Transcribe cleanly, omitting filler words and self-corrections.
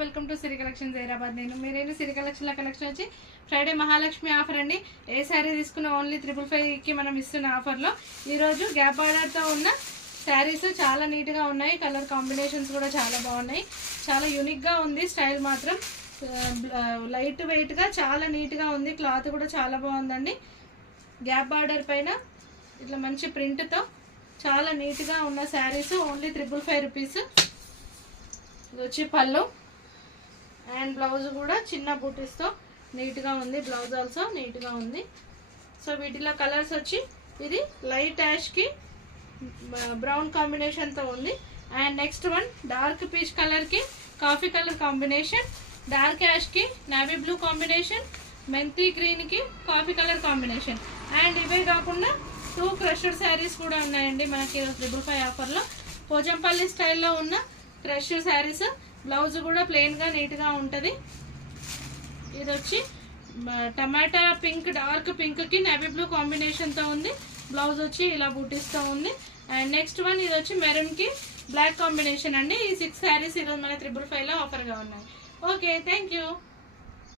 Welcome to Siri collections Hyderabad. మీరేంటి సిరి collection వచ్చి Friday Mahalakshmi offer అండి. ఏ శారీ తీసుకున్న ఓన్లీ 555కి మనం ఇస్తున్న ఆఫర్లో ఈరోజు గ్యాప్ బార్డర్తో ఉన్న శారీస్ చాలా నీట్గా ఉన్నాయి. కలర్ కాంబినేషన్స్ కూడా చాలా బాగున్నాయి. చాలా యూనిక్గా ఉంది. స్టైల్ మాత్రం లైట్ వెయిట్గా చాలా నీట్గా ఉంది. క్లాత్ కూడా చాలా బాగుందండి. గ్యాప్ బార్డర్ పైన ఇట్లా మంచి ప్రింట్తో చాలా నీట్గా ఉన్న శారీస్ ఓన్లీ 555 రూపీస్. ఇది వచ్చి పళ్ళు అండ్ బ్లౌజ్ కూడా చిన్న బూటీస్తో నీట్గా ఉంది. బ్లౌజ్ ఆల్సో నీట్గా ఉంది. సో వీటిలో కలర్స్ వచ్చి ఇది లైట్ యాష్కి బ్రౌన్ కాంబినేషన్తో ఉంది. And next one dark peach కలర్కి కాఫీ కలర్ కాంబినేషన్, డార్క్ యాష్కి నావీ బ్లూ కాంబినేషన్, మెంతి గ్రీన్కి కాఫీ కలర్ కాంబినేషన్. అండ్ ఇవే కాకుండా 2 క్రషర్ శారీస్ కూడా ఉన్నాయండి మనకి 555 ఆఫర్లో. పోచంపల్లి స్టైల్లో ఉన్న క్రష్ శారీస్. బ్లౌజ్ కూడా ప్లెయిన్గా నీట్గా ఉంటుంది. ఇది వచ్చి టమాటా పింక్, డార్క్ పింక్కి నేవీ బ్లూ కాంబినేషన్తో ఉంది. బ్లౌజ్ వచ్చి ఇలా బూటీస్తో ఉంది. అండ్ నెక్స్ట్ వన్ ఇది వచ్చి మెరూన్కి బ్లాక్ కాంబినేషన్ అండి. ఈ 6 శారీస్ ఈరోజు మన 555లో ఆఫర్గా ఉన్నాయి. Okay, thank you.